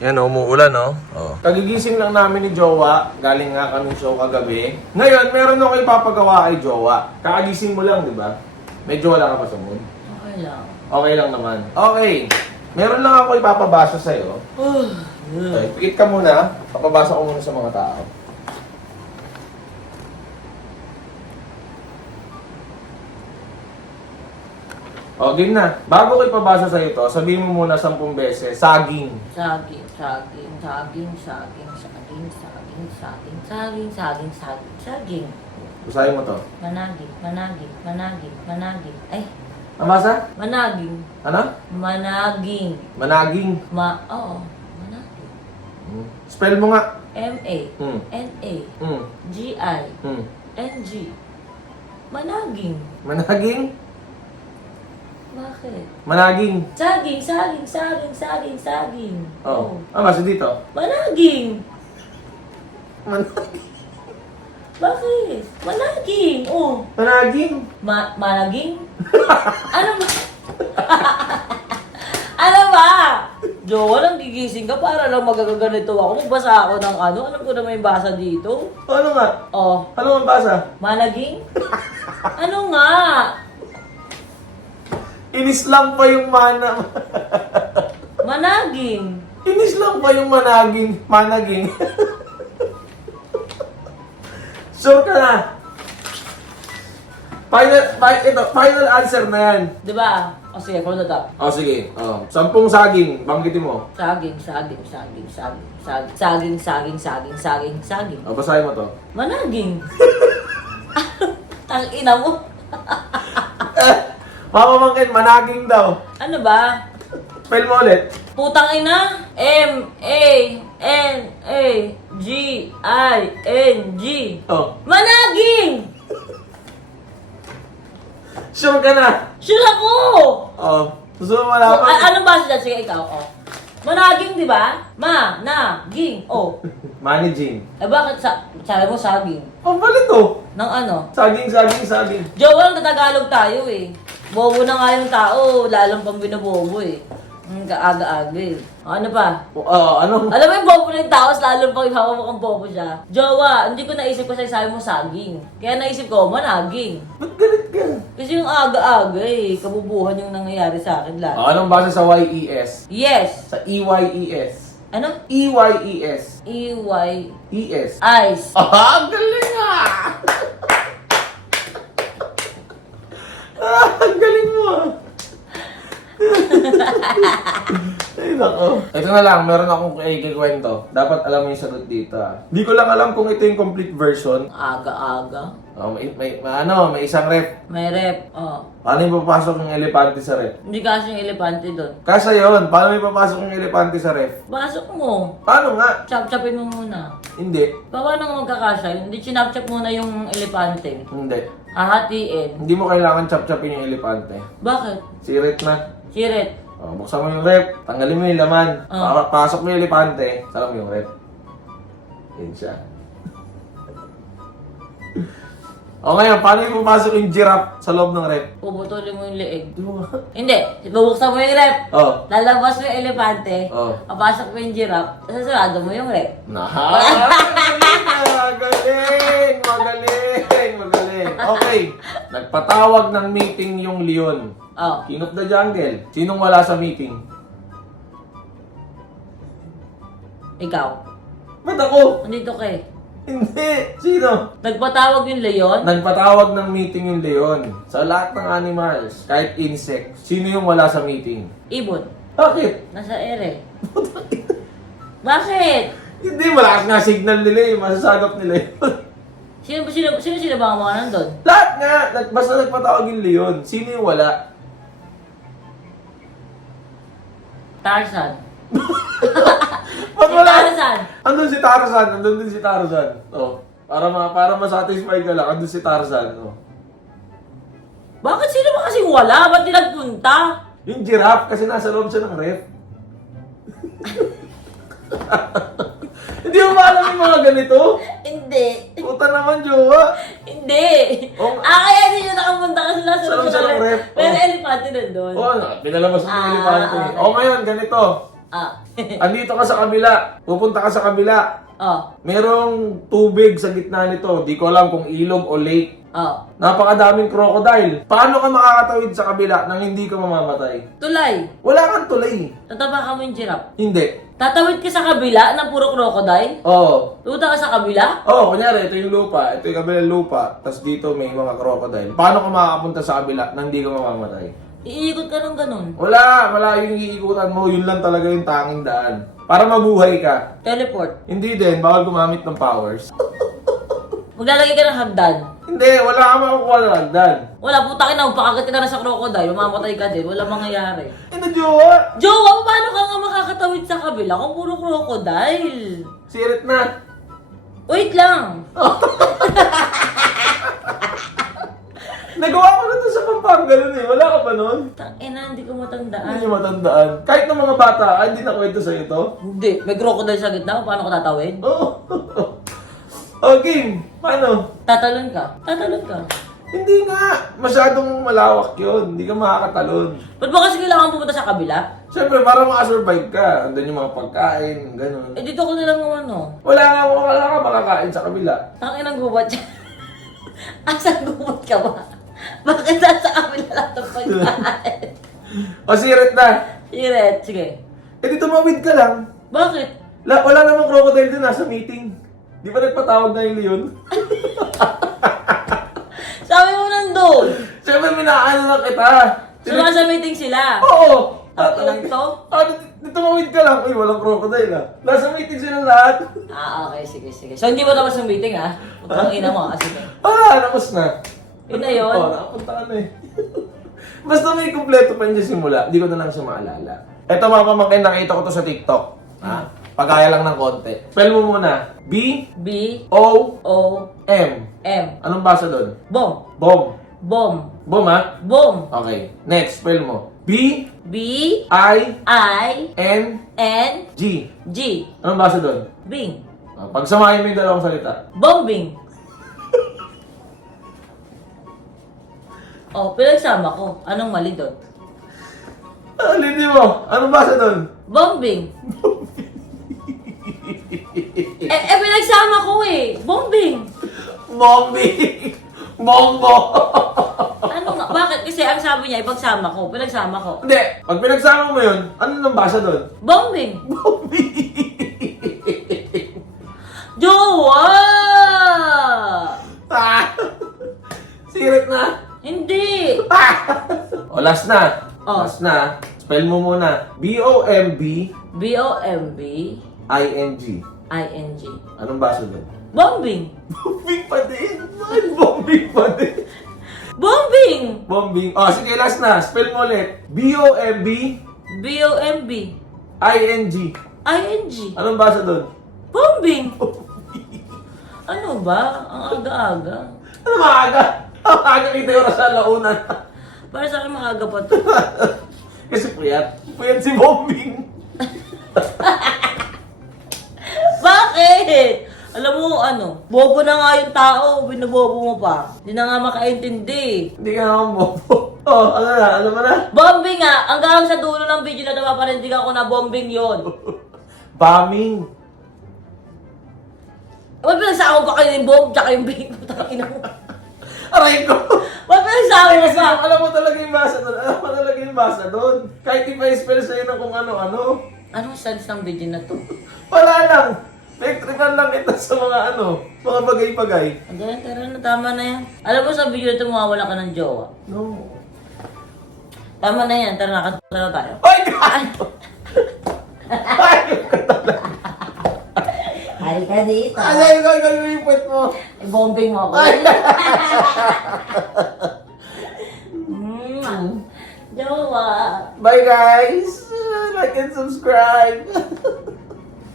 Yan, umuulan, no? Oh. Kagigising lang namin ni Jowa. Galing nga kami show kagabi. Ngayon, meron ako ipapagawa kay Jowa. Kakagising mo lang, di ba? Medyo wala ka pa sa mood. Okay lang. Okay lang naman. Okay. Meron lang ako ipapabasa sa'yo. Okay, pikit ka muna. Papabasa ko muna sa mga tao. O, game na. Bago ko ipabasa sa'yo to, sabihin mo muna 10 beses, saging. Saging, saging, saging, saging, saging, saging, saging, saging, saging, saging, saging. Usahin mo to. Managing, managing, managing, managing. Ay, Ang basa? managing. Ano? Managing. Managing. Oo, managing. Spell mo nga. M-A-N-A-G-I-N-G. Managing. Managing? Bakit? Managing. Saging, saging, saging, saging, saging. Oh. Ang basa dito? Managing. Managing. Bakit? Managing. Oh. Managing? Managing? Ano ba? Ano ba? Jowa, lang gigising ka para lang magagaganito ako. Magbasa ako ng ano. Alam ko na may basa dito. Ano nga? Oh. Ano ang basa? Managing? Ano nga? Inis lang pa yung mana. Managing. Inis lang pa yung managing. Managing. Sure ka na? Final answer na yan. Diba? O sige, from the top. O sige. 10 saging. Banggitin mo. Saging, saging, saging, saging, saging, saging, saging, saging, saging, saging. O, basahin mo to. Managing. Ang ina mo. Mamamangkin, managing daw. Ano ba? Spell mo ulit. Putang ina. M-A-N-A-G-I-N-G. Oh. Managing! Sure ka na? Sure ako! Gusto mo malaman? Anong basa dyan? Sige, ikaw. Oh. Managing, di ba? Ma-na-ging. Oh. Managing. Eh bakit sabi mo saging? Ang balik to. Nang ano? Saging, saging, saging. Jowa, Tagalog tayo eh. Bobo na nga yung tao, lalong pang binobobo eh. Ang kaaga-aga eh. Ano pa? Ano? Alam mo yung bobo ng tao, lalong pang ihawa bobo siya. Jowa, hindi ko naisip ko sabi mo saging. Kaya naisip ko, managing. Ba't galit ka? Kasi yung aga-aga eh, kabubuhan yung nangyayari sa akin lahat. Anong basa sa YES? Yes! Sa EYES. Ano? EYES. E-Y... ES. Eyes. Ang galing ah! Ang galing mo ah! Ay, nako. Ito na lang, meron akong ikikwento. Dapat alam mo yung sagot dito ah. Hindi ko lang alam kung ito yung complete version. Aga-aga. May isang ref. May rep. Oh. Paano yung papasok yung elepante sa ref? Hindi kasi yung elepante doon. Kasa yun, paano may papasok yung elepante sa ref? Pasok mo. Paano nga? Chop-chopin mo muna. Hindi. Paano nga magkakasya? Hindi chinap-chop muna yung elepante. Hindi. Hahatiin. Hindi mo kailangan chop-chopin yung elepante. Bakit? Sirit na. Sirit. Buksan mo yung ref, tanggalin mo yung laman. Pasok mo yung elepante, sara mo yung ref. Yan siya. O ngayon, paano yung papasok yung giraffe sa loob ng ref? Puputulin mo yung leeg. Di mo ba? Hindi. Bubuksan mo yung rep. Oh. Lalabas mo yung elepante. Oh. Papasok mo yung giraffe. Sasarado mo yung rep. Magaling! Magaling! Magaling! Okay. Nagpatawag ng meeting yung leon. Oh. King of the jungle. Sinong wala sa meeting? Ikaw. Ba't ako? Nandito ka eh. Hindi. Sino? Nagpatawag yung leon. Nagpatawag ng meeting yung leon. Sa lahat ng animals, kahit insects, sino yung wala sa meeting? Ibon. Bakit? Nasa ere. Bakit? Hindi, malakas nga signal nila eh. Masasagap nila yun. Sino ba ang mga nandun? Lahat nga! Basta nagpatawag yung leon. Sino yung wala? Tarzan. Ba't Si wala? Tarzan. Andun si Tarzan. Andun din si Tarzan. Oh. Para masatisfy ka lang. Andun si Tarzan. Oh. Bakit sino ba kasing wala? Ba't di nagpunta? Yung giraffe, kasi nasa loob siya ng ref. Hindi mo ba alam yung mga ganito? Hindi. Puta naman, jowa. Hindi. Oh. Kaya hindi nyo nakapunta kasi nasa Sarap loob siya ng ng rep. Pero Oh. elepante nandun. Oo, pinalabas mo yung elepante. okay. O ngayon, ganito. Andito ka sa kabila. Pupunta ka sa kabila. Oh. Merong tubig sa gitna nito. Di ko alam kung ilog o lake. Oh. Napakadaming crocodile. Paano ka makakatawid sa kabila nang hindi ka mamamatay? Tulay. Wala kang tulay. Tataba ka mo yung giraffe. Hindi. Tatawid ka sa kabila ng puro crocodile? Oo. Tuta ka sa kabila? Oo, kunyari, ito yung lupa. Ito yung kabilang lupa. Tapos dito may mga crocodile. Paano ka makakapunta sa kabila nang hindi ka mamamatay? Iikot ka ng ganun. Wala yung iikutan mo. Yun lang talaga yung tanging daan. Para mabuhay ka. Teleport. Hindi din, bawal gumamit ng powers. Maglalagay ka ng hagdan. Hindi, wala ka makukuha ng hagdan. Wala, puta ka na, pakagat ka na sa crocodile, mamamatay ka din, wala mangyayari. Jowa? Jowa, paano ka nga makakatawid sa kabila kung puro crocodile? Sirit na. Wait lang. Nagawa ko na to sa Pampanga nun eh. Wala ka ba nun? Tangina, hindi ko Hindi matandaan. niyo matandaan. Kahit ng mga bata, hindi na kwento sa ito. Hindi, may crocodile sa gitna, paano ka tatawid? Oo. Okay, paano? Tatalon ka. Tatalon ka. Hindi nga. Masyadong malawak yun. Hindi ka makakatalon. Ba't ba kasi kailangan pumunta sa kabila? Siyempre, para makasurvive ka. Andun yung mga pagkain, ganun. Eh, dito ko nilang ano. Wala ka makakain sa kabila. Tangina, gubat siya. Asan gubat ka ba? Bakit nasa kabila lang itong pagkain? O, sirit na. Iret, sige. Eh, di tumawid ka lang. Bakit? Wala namang crocodile din nasa meeting. Di ba nagpatawag na yung leon? Sabi mo nandun. Siyempre, minaano lang kita. So, nasa meeting sila. Oo! Ilang to? Di tumawid ka lang. Uy, walang crocodile ah. Nasa meeting sila lahat. Okay, sige. So, hindi mo tapos yung meeting, ha? Putang ina mo, sige. Tapos na. Yun na yun. Oo, nakapunta ka na eh. Basta may kumpleto pa yun sa simula. Hindi ko na lang siya maalala. Eto mga pamangkin, nakita ko to sa TikTok. Ha? Pagkaya lang ng konti. Spell mo muna. B-O-M. B-O-M. Anong basa doon? Bom. Bomb. Bom. Bomb ha? Bom. Okay. Next, spell mo. B-I-N-G. B-I-N-G. Anong basa doon? Bing. Pagsamahin mo yung dalawang salita. Bombing. Oh, pinagsama ko. Anong mali doon? Hindi mo. Anong basa doon? Bombing. Pinagsama ko eh. Bombing. Bombing! Bombo! Ano nga? Bakit? Kasi ang sabi niya, ipagsama ko. Pinagsama ko. Hindi. Pag pinagsama mo yun, ano nang basa doon? Bombing. Bombing! Jowa! Sirit na. Hindi. O, last na. Oh. Last na. Spell mo muna. B-O-M-B-I-N-G. B-O-M-B-I-N-G. Anong basa doon? Bombing. Bombing pa din. Ay, bombing pa din. Bombing. Bombing. O, sige, last na. Spell mo ulit. B-O-M-B-I-N-G. B-O-M-B-I-N-G. Anong basa doon? Bombing. Ano ba? Ang aga-aga. Ano maaga? Ang maaga kita yung oras sa launan. Para sa akin maaga pa to. Kasi puyat. Puyat si Bombing. Bakit? Alam mo ano, bobo na nga yung tao, binobobo mo pa. Hindi na nga makaintindi. Hindi ka naman bobo. Oh, ano na? Alam mo na? Bombing nga! Hanggang sa dulo ng video na napaparindigan ko na bombing yon. Bombing. Ba't pinagsama pa kayo yung bomb tsaka yung bing? Putangina mo. Aray ko. Ba't pinagsama mo Kasi pa? alam mo talaga yung basa doon. Alam mo talaga yung basa doon. Kahit ipa-spell sa'yo ng kung ano-ano. Anong sense ng video na to? Wala lang. Elektrikan lang ito sa mga mga bagay-bagay. Hanggang tara na, tama na yan. Alam mo sa video na ito, mawawala ka ng jowa. No. Tama na yan, tara na, kanta na tayo. Ay, gato! Ayun ka talaga. Halika dito. Ano yung puwet mo? Bombing mo ako. Jowa. Bye guys! Like and subscribe!